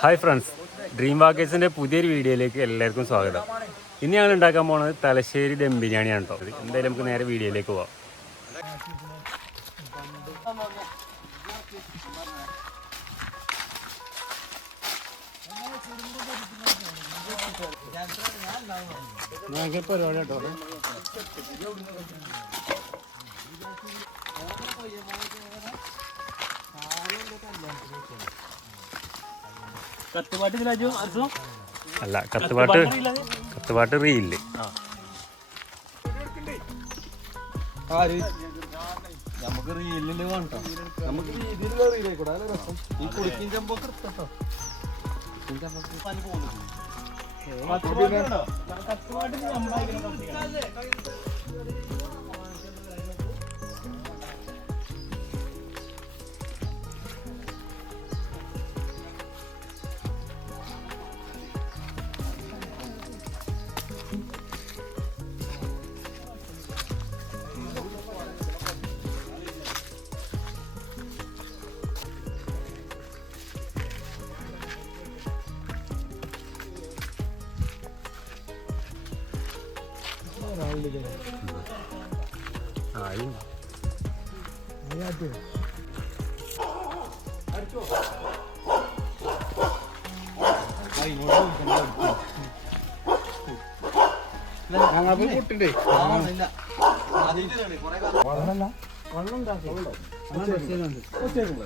Hi friends, dream വാക്കേഴ്സിൻ്റെ പുതിയൊരു വീഡിയോയിലേക്ക് എല്ലാവർക്കും സ്വാഗതം. ഇന്ന് ഞങ്ങൾ ഉണ്ടാക്കാൻ പോകുന്നത് തലശ്ശേരി ദം ബിരിയാണിയാണ് കേട്ടോ. എന്തായാലും നമുക്ക് നേരെ വീഡിയോയിലേക്ക് പോവാം. അല്ല, കത്തുപാട്ട് റീയില്ലേ? നമുക്ക് റീലില് വേണ്ട, നമുക്ക് രീതിയിലുള്ള റീലായിക്കൂടെ. അല്ല രസം ഈ കുളിക്കും ചെമ്പൊക്കെ എടുത്തോ.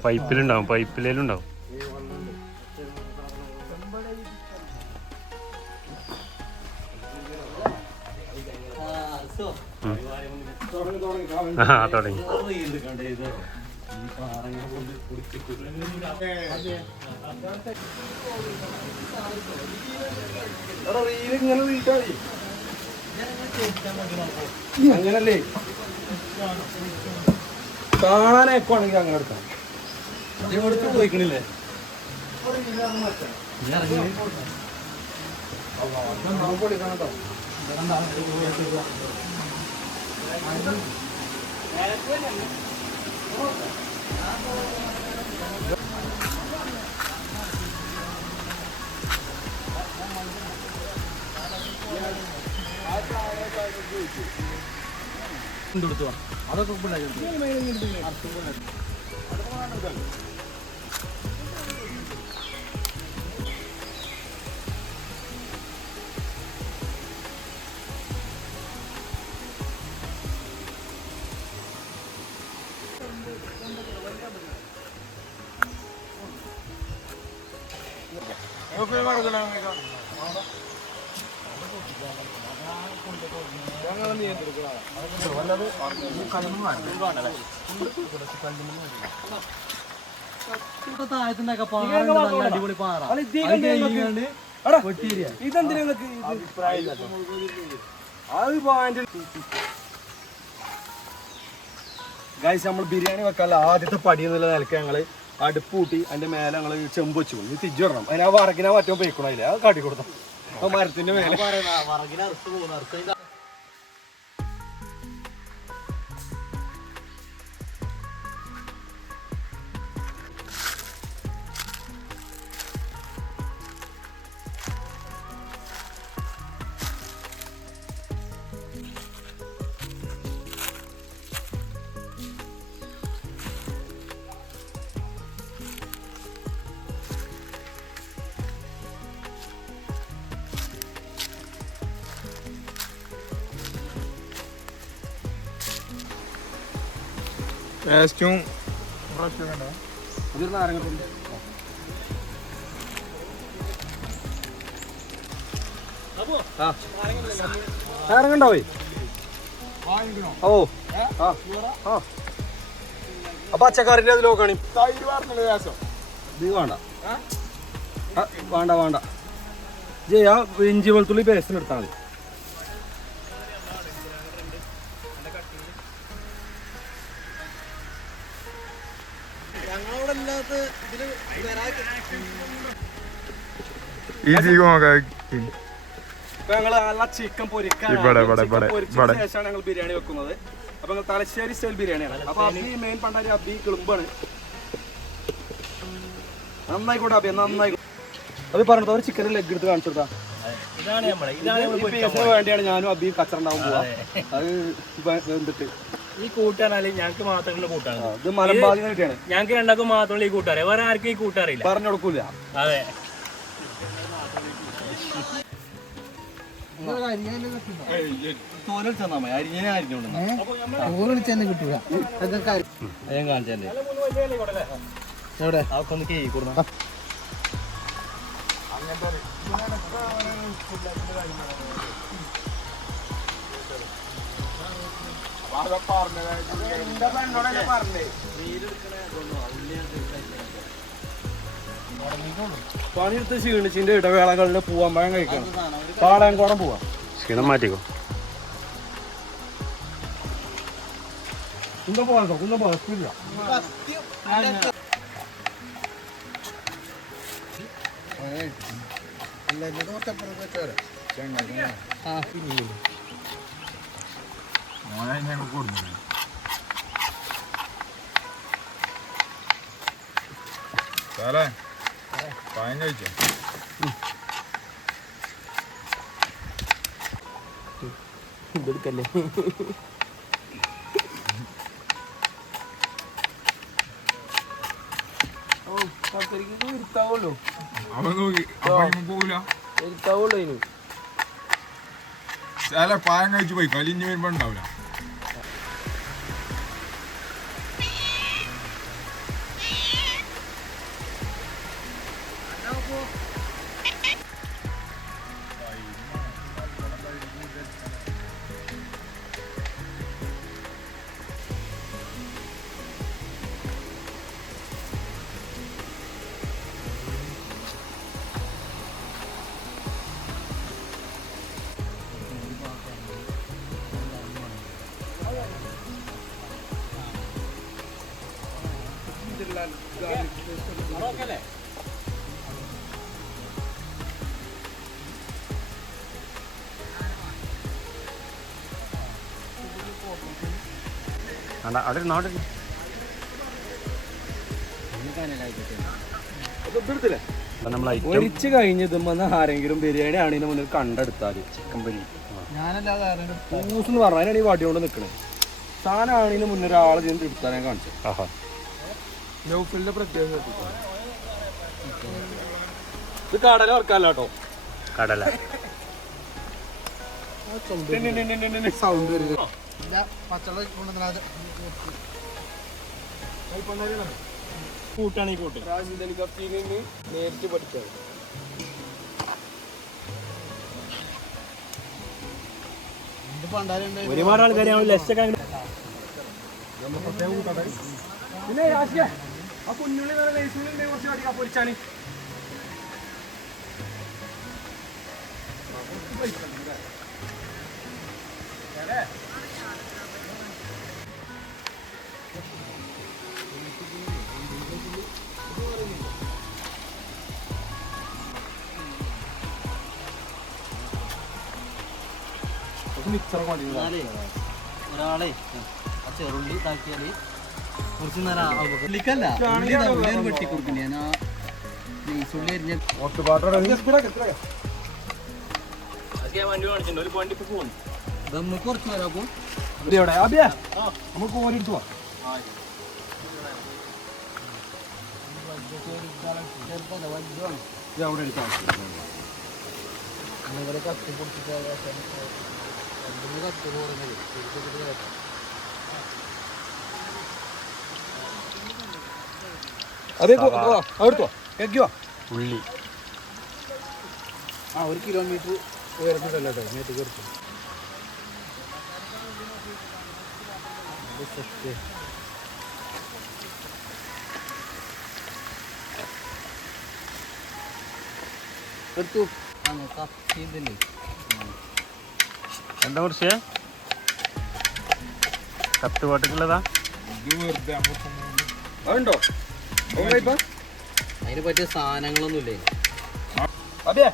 പൈപ്പിലുണ്ടാവും, പൈപ്പിലേലുണ്ടാവും. തുടങ്ങി. അങ്ങനല്ലേ കാണാനേക്കുവാണെങ്കിൽ അങ്ങനെ എടുക്കാം. പോയിക്കണില്ലേ പൊളിക്കാണോ? അതൊക്കെ അടിപൊളി പാറ. ഗൈസ്, നമ്മൾ ബിരിയാണി വെക്കാനുള്ള ആദ്യത്തെ പടി എന്നുള്ള നിലക്ക് ഞങ്ങള് അടുപ്പ് കൂട്ടി അതിന്റെ മേലെ ഞങ്ങള് ചെമ്പ് വെച്ചു. ഇത് തിരിച്ചിടണം. അതിന് ആ വറകിനാ മറ്റോ പോയിക്കണം. അതില് അത് കാട്ടി കൊടുത്തു. ആ മരത്തിന്റെ മേലെ ടേസ്റ്റും ഇതൊരു നാരങ്ങ നാരങ്ങ ഓ ആ പച്ചക്കറിന്റെ അതിൽ നോക്കണി. ഇത് വേണ്ട വേണ്ട വേണ്ട ജയ ഇഞ്ചി വെളുത്തുള്ളി പേസ്റ്റിന് എടുത്താൽ മതി. Easy going, guys. ഇപ്പൊ ഞങ്ങള് നല്ല ചിക്കൻ പൊരിക്കാനാണ് ശേഷമാണ് ഞങ്ങൾ ബിരിയാണി വെക്കുന്നത്. അപ്പൊ ഞങ്ങൾ തലശ്ശേരി സ്റ്റൈൽ ബിരിയാണിയാണ്. അപ്പൊ അബി മെയിൻ പണ്ടാരി അബി കിളുമ്പാണ്. നന്നായിക്കോട്ടെ അബി, നന്നായിക്കോട്ടെ. അത് പറഞ്ഞത് ഒരു ചിക്കൻ ലെഗ് എടുത്ത് കാണിച്ചു കൊടുത്താ. പീസിന് വേണ്ടിയാണ് ഞാനും അബി കച്ചറുണ്ടാവും പോവാ. അത് വെന്തിട്ട് ഈ കൂട്ടാനാല് ഞങ്ങൾക്ക് മാത്രമുള്ള കൂട്ടാണ്. ഇത് മലമ്പാതി കിട്ടിയാണ്. ഞങ്ങൾക്ക് രണ്ടാക്കും മാത്രമുള്ള ഈ കൂട്ടാറ്, വേറെ ആർക്കും ഈ കൂട്ടറിയില്ല. പറഞ്ഞു കൊടുക്കൂല. അതെ, പണിയെടുത്ത് ക്ഷീണിച്ചിന്റെ ഇടവേളകളിൽ പൂവമ്പഴം കഴിക്കണം. പാളയംകോടം പോവാം. ക്ഷീണം മാറ്റിക്കോ. കുന്നം പോകാൻ കുന്നം പോകാൻ സ്പീഡില്ല. പായം കഴിച്ചോ? ഇതെടുക്കല്ലേ. അവൻ നോക്കി പോകൂല. ചില പായം കഴിച്ചു പോയി കലിഞ്ഞ് വരുമ്പോ ഉണ്ടാവില്ല. അവിടെ നാട് നമ്മൾ ഒരിച്ച് കഴിഞ്ഞതുമ്പോ ആരെങ്കിലും ബിരിയാണി ആണെന്ന് മുന്നിൽ കണ്ടെടുത്താല് ചിക്കൻ ബിരിയാണി പൂസെന്ന് പറഞ്ഞാൽ അതിനാണ് ഈ വടി കൊണ്ട് നിൽക്കണേ. സാധനം ആണെന്ന് മുന്നേ ഒരാളെ ചെന്ന് എടുത്താൽ ഞാൻ കാണിച്ചു. നൗഫലിന്റെ പ്രത്യേകത ഇത് കടല വറക്കാല്ല കേട്ടോ. കടല സൗണ്ട് കൂട്ടാണ് ഈ കൂട്ട്. നേരിട്ട് പഠിക്കാം. ഒരുപാട് ആൾക്കാർ ലക്ഷക്കണക്കിന്. പിന്നെ രാശിയ ആ കുഞ്ഞുള്ളി വേറെ നെയ്സുള്ളിന്റെ കുറച്ച് അടിക്കാം പൊരിച്ചാന്. ഒരാളെ ചെറുള്ളി ഇതാക്കിയാല് കുറച്ച് നേരം വെട്ടി കൊടുക്കണ്ടേ. ഞാൻ നെയ്സുള്ളി അരിഞ്ഞ വണ്ടി കാണിച്ചിട്ടുണ്ട്, ഒരു വണ്ടി ഇപ്പൊ പോകുന്നു. ദമ്മ് കുറച്ച് നേരം ആക്കും. നമുക്ക് ഓരെടുത്ത് പോവാം. അവിടെ എടുത്താൽ കത്തി പൊടിച്ചിട്ട് കത്തി പറയുന്നത് അതെ അവിടുത്തോ കേക്കോ ഉള്ളി. 1 കിലോമീറ്റർ ഉയർന്നിട്ടല്ലോ കേട്ടോ നേരത്തെ കുറച്ച്. എടുത്തു കത്തി ഇതല്ലേ. എന്താ കുറച്ച് കത്ത് പാട്ടക്കുള്ളതാ. ഇത് വെറുതെ അതുണ്ടോ അതിന് പറ്റിയ സാധനങ്ങളൊന്നും ഇല്ലേ. അതെ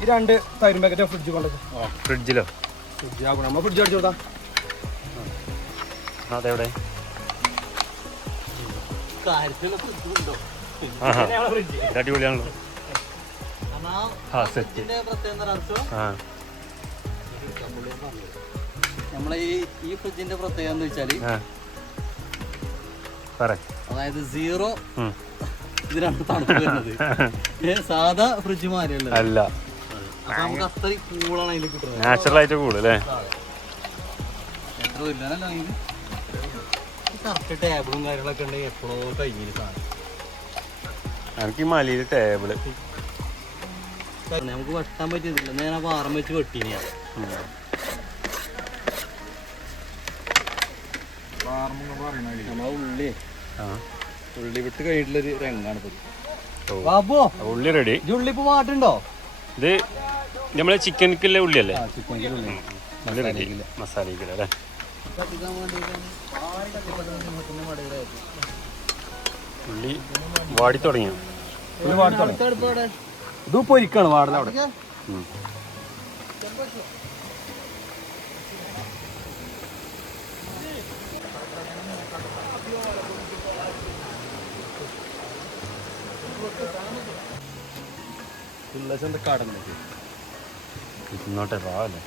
ഈ 2 തൈരും പാക്കറ്റ് ഫ്രിഡ്ജ് കൊണ്ടു ഫ്രിഡ്ജിലോ? ഫ്രിഡ്ജ് ആക്കണം, നമ്മൾ ഫ്രിഡ്ജ് അടിച്ചു കൊടുത്താ. അതെവിടെ? കാര്യത്തിലുണ്ടോ അടിപൊളിയാണല്ലോ. ആ സെറ്റ്. നമ്മളെ ഈ ഫ്രിഡ്ജിന്റെ പ്രത്യേകത എന്ന് വെച്ചാല് അതായത് 0 ഇതിനാണ് തണുപ്പ് വരുന്നത്. സാധാ ഫ്രിഡ്ജ് മാറിയല്ലോ അല്ല, അപ്പൊ നമുക്ക് അത്രയും കൂളാണ് അതിൽ കിട്ടുന്നത്. നാച്ചുറൽ ആയിട്ട് കൂടുതലേ. എത്ര ഇല്ലാന്നല്ലോ കറക്റ്റ് ടേബിളും കാര്യങ്ങളൊക്കെ ഉണ്ടെങ്കിൽ എപ്പോഴോ കഴിഞ്ഞിട്ട് സാധനം. എനിക്ക് ഈ മലയിൽ ടേബിള് നമുക്ക് വെട്ടാൻ പറ്റിയതില്ല, ഞാൻ ആ പാറം വെച്ച് വെട്ടീനെയാണ്. നമ്മളെ ഉള്ളി വിട്ട് കഴിഞ്ഞിട്ടുള്ളൊരു രംഗാണ്. ബാബു ഉള്ളി റെഡി. ഉള്ളി ഇപ്പൊ മാറ്റുണ്ടോ? ഇത് നമ്മളെ ചിക്കനിക്കുള്ള ഉള്ളിയല്ലേ? ചിക്കൻ ഉള്ളി റെഡി. മസാലയ്ക്കുള്ള അല്ലേ? ഉള്ളി വാടി തുടങ്ങിയോ? ഇത് പൊരിക്കാണ് വാടല അവിടെ. കടന്നിട്ട് ഇന്നോട്ടെ പാവല്ലേ.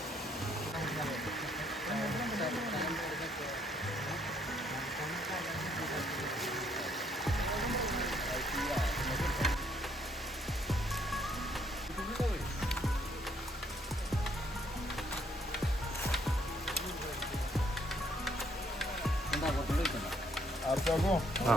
ആ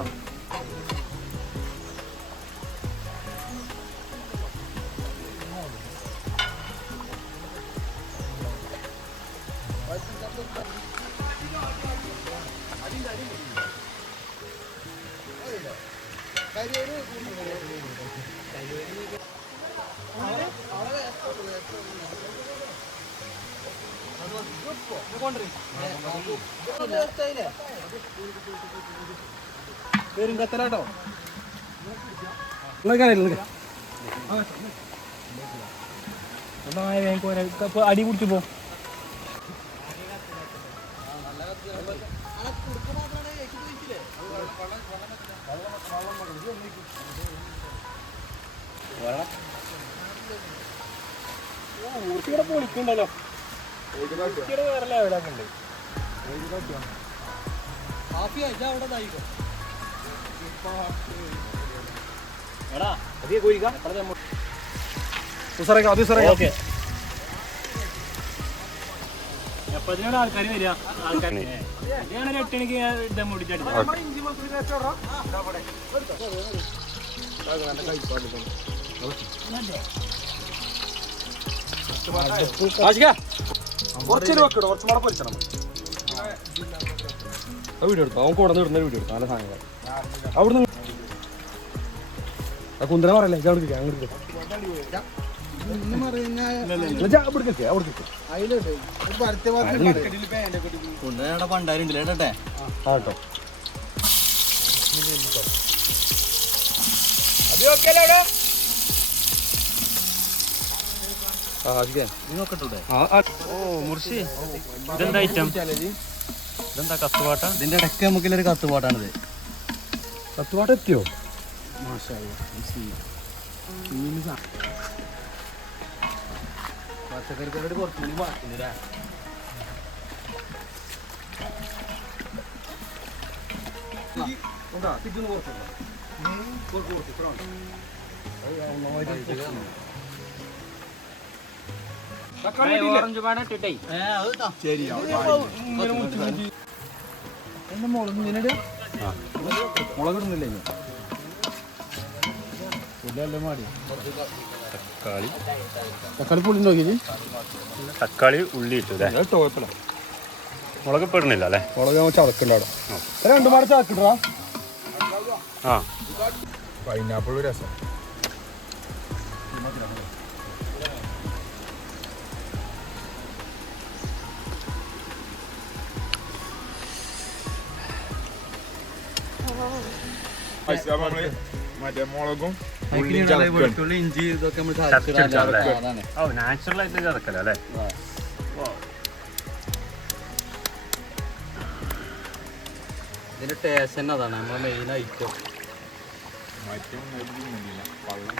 പേരും കത്തലാട്ടോ. അടി കുടിച്ചു പോ. ഊർത്തിയുടെ പൊളിക്കുണ്ടല്ലോ. വേറെ ലെവലൊക്കെ ഉണ്ട്. എപ്പോഴാണ് ആൾക്കാർ വരിക? ആൾക്കാർ 8 മണിക്ക് ദം മുടിച്ചടിച്ചു. വീഡിയോ എടുത്തു, അവൻ കൊടന്ന് ഇടുന്ന വീഡിയോ എടുത്തു. നല്ല സാധനങ്ങൾ അവിടുന്ന് കുന്തനെ പറയല്ലേ അങ്ങോട്ട് പണ്ടാരുണ്ടല്ലേ ആട്ടോ. ഓ മുർഷി, ഇതെന്താ ഐറ്റം? ഇതെന്താ കത്തുപാട്ട? ഇതിന്റെ ഇടയ്ക്ക് നമുക്കുള്ളൊരു കത്തുപാട്ടാണിത്. കത്തുപാട്ട് എത്തിയോ? പച്ചക്കറിക്കൊരു കുറച്ചുകൂടി ബാക്കിയില്ലേ? ഓറഞ്ച് പാട ഇട്ടിട്ടേ മുളകിടുന്നില്ലേ? തക്കാളി, തക്കാളി പുളി നോക്കി. തക്കാളി ഉള്ളി ഇട്ടു അല്ലേ? കുഴപ്പമില്ല. മുളക് ഇപ്പം ഇടുന്നില്ല അല്ലേ? മുളക് ചതക്കുണ്ടാവും. 2 മാസം ചതക്കിട്ടാ. ആ പൈനാപ്പിൾ രസം. മറ്റേ മുളകും വെളുത്തുള്ളി ഇഞ്ചി ഇതൊക്കെ നമ്മൾ ചതച്ചെടുത്താണല്ലേ? അതാണ് ഓ നാച്ചുറൽ ആയിട്ട് ചതക്കല അല്ലേ? ഇതിന്റെ ടേസ്റ്റ് തന്നെ അതാണ് നമ്മളെ മെയിൻ ഐറ്റം. മറ്റേ വെള്ളം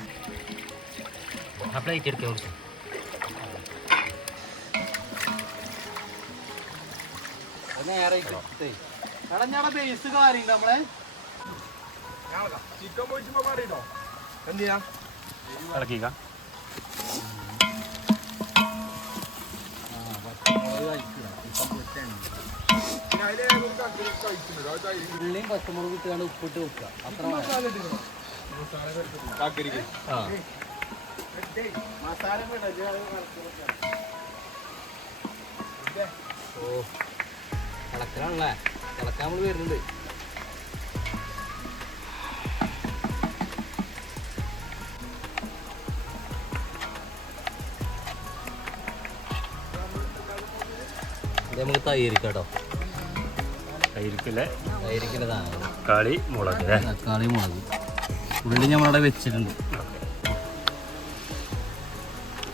പ്ലേറ്റ് എടുത്ത് കൊടുക്കും. നേരെ ബേസ് കാര്യം നമ്മളെ ചിക്കൻ പൊരിച്ചുമ്പോ പറയട്ടോ എന്തിനാ ഇളക്കിക്ക. ഉള്ളിയും പച്ചമുളക് ഇട്ടാണ് ഉപ്പിട്ട് വെക്കുക. അത്ര ഓ കിടക്കലാണല്ലേ? കിടക്കാൻ നമ്മൾ വരുന്നുണ്ട്. നമുക്ക് തൈരിക്കാട്ടോ. തൈരിക്കില്ലേ? തൈരിക്കുന്നതാണ് തക്കാളി മുളക് അല്ലേ? തക്കാളി മുളക് ഉള്ളി നമ്മളവിടെ വെച്ചിട്ടുണ്ട്.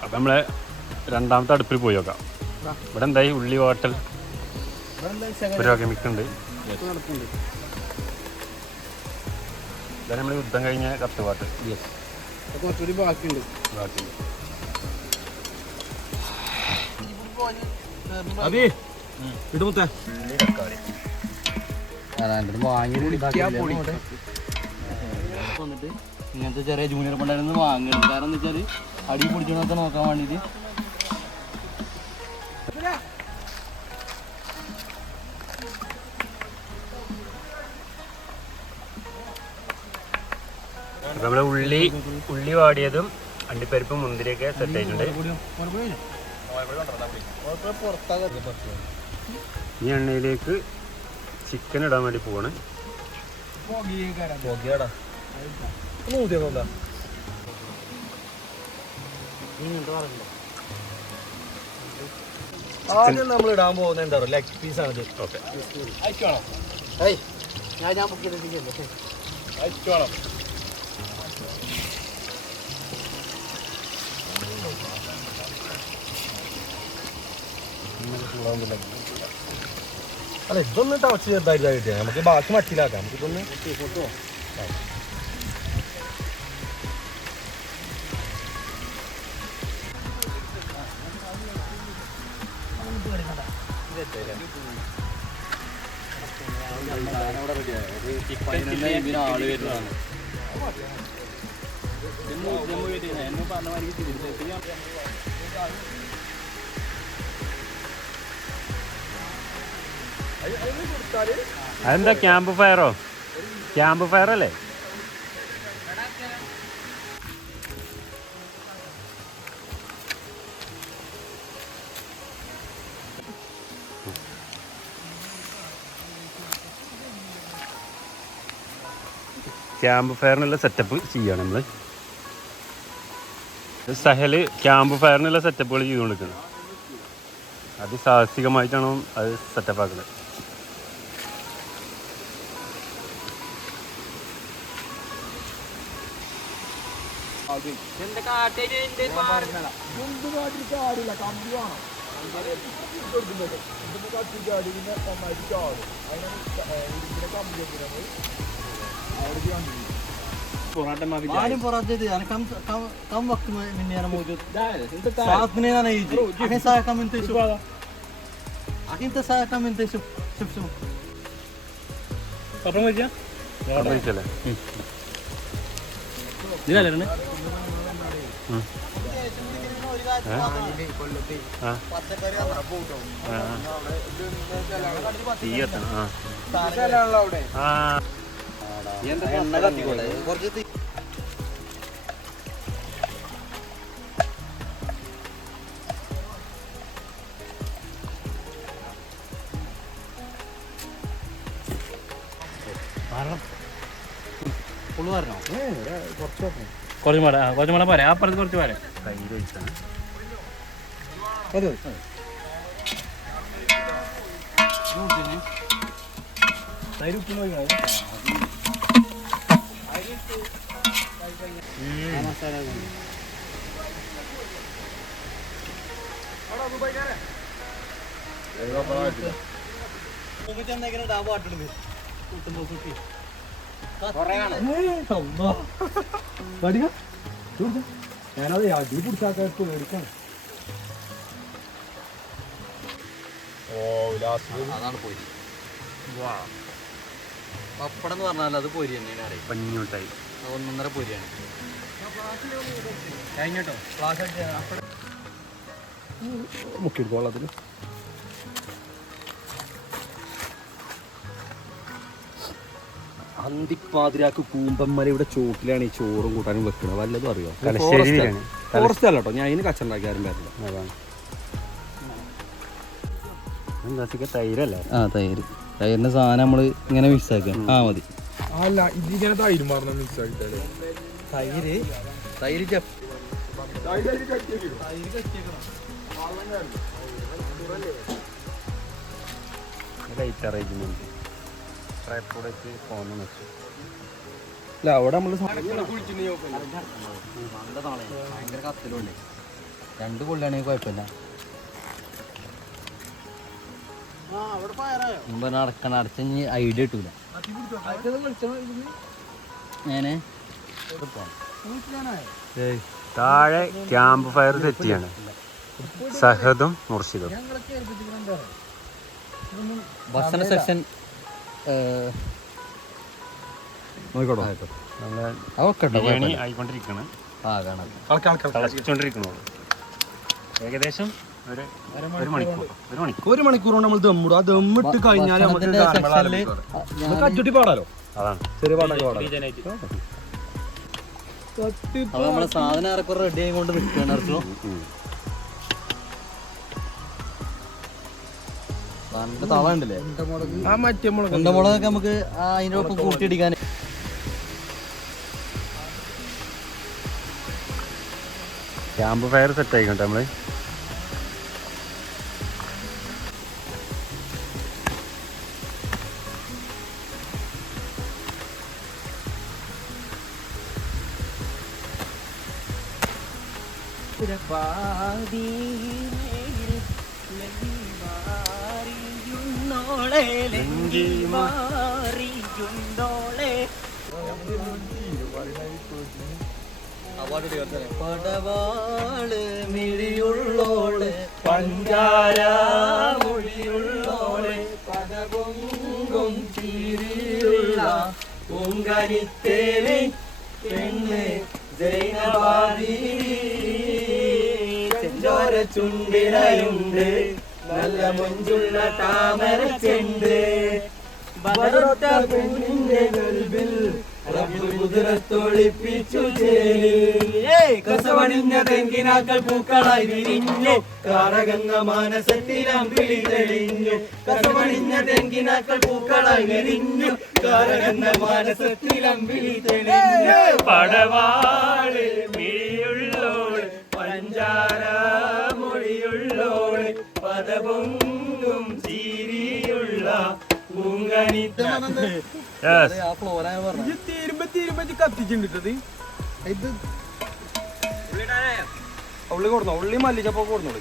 അപ്പം നമ്മളെ രണ്ടാമത്തെ അടുപ്പിൽ പോയി നോക്കാം. ഇവിടെ എന്തായി ഉള്ളി വാട്ടൽ പുരോഗമിക്കുന്നുണ്ട്. ഇതാണ് നമ്മൾ യുദ്ധം കഴിഞ്ഞ കത്തുപാട്ട്. കുറച്ചുകൂടി ബാക്കിയുണ്ട്. അതെ ഇടുമുത്തേ വന്നിട്ട് ഇങ്ങനത്തെ ചെറിയ ജൂനിയർ പണ്ടായിരുന്നു വാങ്ങുന്നത്. കാരണം എന്താ വെച്ചാൽ അടി പിടിക്കണൊക്കെ നോക്കാൻ വേണ്ടിയിട്ട്. നമ്മളെ ഉള്ളി വാടിയതും അണ്ടിപ്പരിപ്പും മുന്തിരിയൊക്കെ സെറ്റ് ആയിട്ടുണ്ട്. ഈ എണ്ണയിലേക്ക് ചിക്കൻ ഇടാൻ വേണ്ടി പോവാണ്. ആദ്യം നമ്മൾ ഇടാൻ പോകുന്നത് എന്താ പറയുക ലെഗ് പീസ് ആണ്. ഓക്കെ അല്ല ഇതൊന്ന് ടച്ച് ചെറുതായിട്ട് നമുക്ക് ബാക്കി മട്ടിലാക്കാം. നമുക്കിതൊന്ന് ആള് വരുന്നതാണ്. അതെന്താ ക്യാമ്പ് ഫയറോ? ക്യാമ്പ് ഫയർ അല്ലേ? ക്യാമ്പ് ഫയറിനുള്ള സെറ്റപ്പ് ചെയ്യാണ് നമ്മൾ. സഹൽ ക്യാമ്പ് ഫയറിനുള്ള സെറ്റപ്പുകൾ ചെയ്തുകൊണ്ടിരിക്കുന്നത്. അതിസാഹസികമായിട്ടാണ് അത് സെറ്റപ്പ് ആക്കുന്നത്. मालूम पड़ा दे यार कम वक्त में यार मौजूद साथ में ना नहीं जी आखिर साथ कम इंते शु आखिर तो साथ कम इंते शु शुभ शुभ പപ്പടം കഴിച്ചാ കഴിച്ചല്ലേ? ഇതിനല്ലേ കുറച്ച് മട പോരാ. അപ്പുറത്ത് കുറച്ച് പോരാ. തൈര് ഒഴിച്ചാണ്. തൈര് ഉപ്പ് നോക്കി ഞാനത് അടി പിടിച്ചാക്കാൻ പേടിക്കാണ്. അതാണ് പൊരി. പപ്പടം എന്ന് പറഞ്ഞാൽ അത് പൊരി തന്നെയാണ് അറിയാം. പഞ്ഞൂട്ടായി 1.5 പൊരിയാണ്. കഴിഞ്ഞോ മുക്കിയെടുക്കോളാം അതിന്. അന്തിപ്പാതിരാക്ക് കൂമ്പന്മലയുടെ ചോട്ടിലാണ് ഈ ചോറും കൂട്ടാനും വെക്കുന്നത്. വല്ലതും അറിയോ? തലശ്ശേരി ബിരിയാണി. ഫോറസ്റ്റ് അല്ല കേട്ടോ, ഞാൻ അതിന് കച്ചണ്ടാക്കി ആരും വരില്ല. അതാണ് എന്താ തൈരല്ലേ? ആ തൈരിന്റെ സാധനം നമ്മള് ഇങ്ങനെ മിക്സ് ആക്കാം. മതി. അല്ല ഇതിങ്ങനെ തൈര് മാറണം മിക്സ് ആക്കിട്ടാണ്. തൈര് ലൈറ്റ് അറേഞ്ച്മെന്റ് ഫോൺ വെച്ചു. അല്ല അവിടെ നമ്മള് ഭയങ്കര കത്തിലുണ്ട്. 2 കൊല്ലാണെങ്കിൽ കുഴപ്പമില്ല. മുമ്പ് നടക്കണം അടച്ച ഐഡിയ കിട്ടൂല. ഞാന് താഴെ ക്യാമ്പ് ഫയർ സെറ്റ് ചെയ്യാണ് സഹദും മുർഷിദും. ഭക്ഷണ സെക്ഷൻ നോക്കട്ടോ. ബിരിയാണി ആയിക്കൊണ്ടിരിക്കണം, തിളച്ചിക്കൊണ്ടിരിക്കണോ. ഏകദേശം ഒരു മണിക്കൂർ കൊണ്ട് നമ്മൾ ദമ്മിടും. ആ ദമ്മിട്ട് കഴിഞ്ഞാൽ നമുക്ക് അച്ചുട്ടി പാടാലോ. അതാണ് ചെറിയ പാട്ടൊക്കെ പാടാം. അപ്പൊ നമ്മളെ സാധനം ആരൊക്കെ റെഡി ആയി കൊണ്ട് നിൽക്കുകയാണ്. തവ ഉണ്ടല്ലേ ഉണ്ടമുളകൊക്കെ നമുക്ക് അതിൻ്റെ ഒപ്പം കൂട്ടിയിടിക്കാൻ. ക്യാമ്പ് ഫയർ സെറ്റ് ആയിക്കോട്ടെ നമ്മള്. പടവാള് മിഴിയുള്ളോള് പഞ്ചാരമൊഴിയുള്ളോള് പദപൊങ്കും ചീരിയുള്ള പൊങ്കനിത്തേന് പെണ്ണ് ജൈനവാദി ചെഞ്ചോര ചുണ്ടിലുണ്ട് നല്ല മൊഞ്ചുള്ള താമര ചെണ്ട് ബദറത്ത പെണ്ണിന്റെ ഗൽബിൽ കുതിരത്തൊളിപ്പിച്ചു ചേരി കസവണിഞ്ഞ തെങ്കിനാക്കൾ പൂക്കളായി വിരിഞ്ഞു കാരകങ്ങ മാനസത്തിലമ്പിളി തെളിഞ്ഞു കസവണിഞ്ഞ തെങ്കിനാക്കൾ പൂക്കളായി വിരിഞ്ഞു കാരകങ്ങ മാനസത്തിലമ്പിളി തെളിഞ്ഞു പടവാള് മിഴിയുള്ളോള് പഞ്ചാര മൊഴിയുള്ളോള് പദപൊങ്കും ചീരിയുള്ള ഉള്ളി കൊടുന്നോ? ഉള്ളി മല്ലിച്ചപ്പോ കൊടുന്നോളൂ.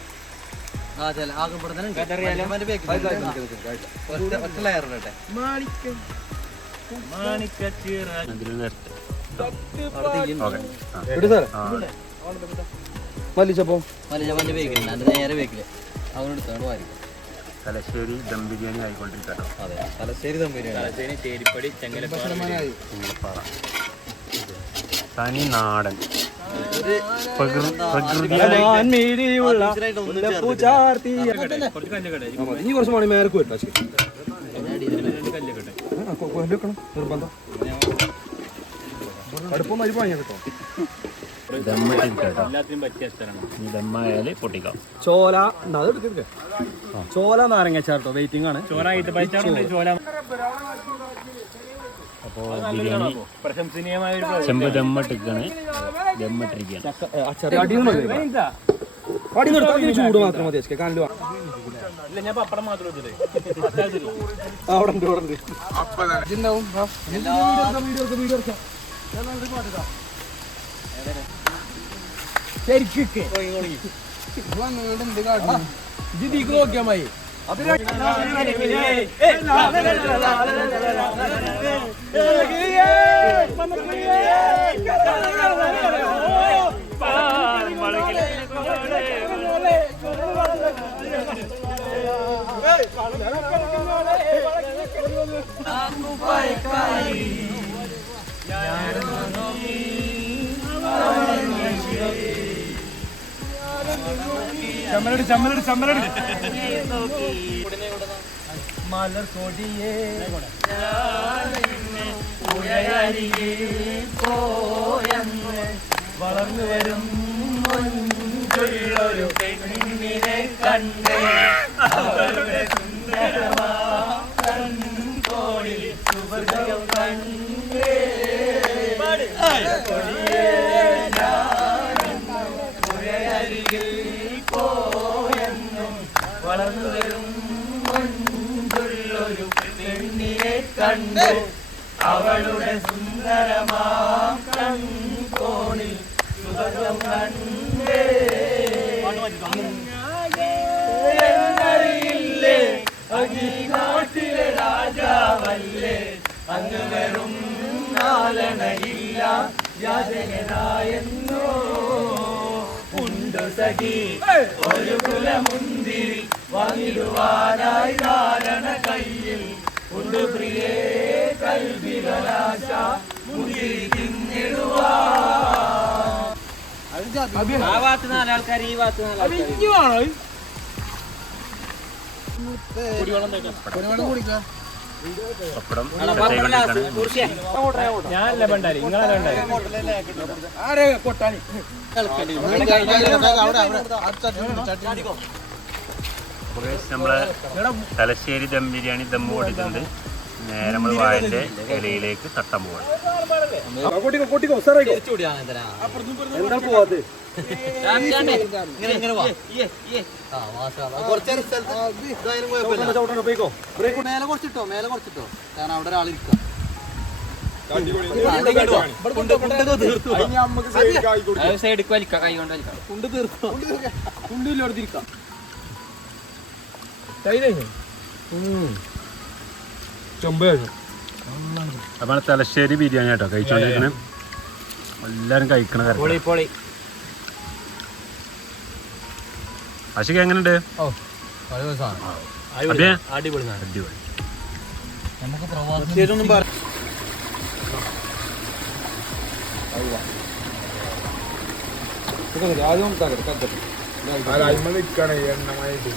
മല്ലിച്ചപ്പോ മല്ലിച്ചപ്പന്റെ ബേക്കില്ല നേരെ ബേക്കില് അവനെടുത്തോണ്ട് വാരിക്കും. തലശ്ശേരി ദം ബിരിയാണി ആയിക്കൊണ്ടിരിക്കട്ടോ. അതെ തലശ്ശേരി ദം ബിരിയാണി. തലശ്ശേരി ചേരിപ്പടി ചെങ്ങലപ്പാറ തനി നാടൻ പ്രകൃതി. ഇനി കുറച്ച് മണി മേరకు വരും. അടുപ്പം മരി വാങ്ങിയ കേട്ടോ. എല്ലാത്തിനും പറ്റിയ സ്ഥലമാണ്. ദമ്മായാല് പൊട്ടിക്കാം. ചോല ചോല നാരങ്ങച്ചാട്ടോ വെയിറ്റിംഗ് ആണ്. ചോറായിട്ട് പറ്റാറുണ്ട് ചോല. അപ്പോൾ ബിരിയാണി പ്രശംസനീയമായ ചെമ്പ് ദമ്മിട്ടിരിക്കുകയാണ്. ദമ്മിട്ടിരിക്കുകയാണ്. ചൂട് മാത്രം മതി. കാണില്ല ഞാൻ പപ്പടം മാത്രം വെച്ചിട്ട് അവിടെ ഉണ്ട്. മലർ കൊടിയേ വളർന്നു വരും മുൻപുള്ളൊരു പെണ്ണിനെ കണ്ട് അവളുടെ സുന്ദരമാ കൺകോണിൽ സുവർഗം കണ്ടേ കൊടിയേ പുഴയരികിൽ പോയെന്നും വളർന്നു വരും മുൻപുള്ളൊരു പെണ്ണിനെ കണ്ടു അവളുടെ സുന്ദരമാ കൺകോണിൽ സുവർഗം കണ്ടേ എന്നറിയില്ലേ അകിനാട്ടിലെ രാജാവല്ലേ അങ്ങ് വെറും നാലണയില്ല യാചകനായെന്നോ ഉണ്ട് സഖി ഒരു കുലമുന്തിരി വാങ്ങിടുവാനായി ധാരണ കയ്യിൽ ഉണ്ട് പ്രിയേ കൽവിലാശ മുന്തിരി തിന്നിടുവാ ആ ഭാഗത്ത് നാലാൾക്കാർ ഈ ഭാഗത്ത് നാലാൾക്കാർ പപ്പടം ഞാനല്ല പണ്ടാരി നിങ്ങളല്ല പണ്ടാരി അപ്പോൾ നമ്മളെ തലശ്ശേരി ദം ബിരിയാണി ദം ഓടിച്ചിട്ടുണ്ട്. നേരെ നമ്മൾ വാഴൻ്റെ ഇലയിലേക്ക് തട്ടാൻ പോവാണ്. എന്താ പോവാത് മേലെ കുറച്ചിട്ടോ കാരണം അവിടെ ഒരാളിരിക്കാം സൈഡിക്ക് വലിക്കാം കൈ കൊണ്ട് വലിക്കാം കൊണ്ട് തീർത്തോ കുണ്ടിലോടത്തിരിക്കാം അപ്പോൾ തലശ്ശേരി ബിരിയാണി കേട്ടോ കഴിച്ചോണ്ടിരിക്കണേ. എല്ലാവരും കഴിക്കണ കാര്യം. പൊളി അശിക എങ്ങനെയുണ്ട്? അതെ അടിപൊളി അടിപൊളി. നമുക്ക് പ്രവാസം ആദ്യം തകർക്കാം നിൽക്കണേ എണ്ണമായിട്ട്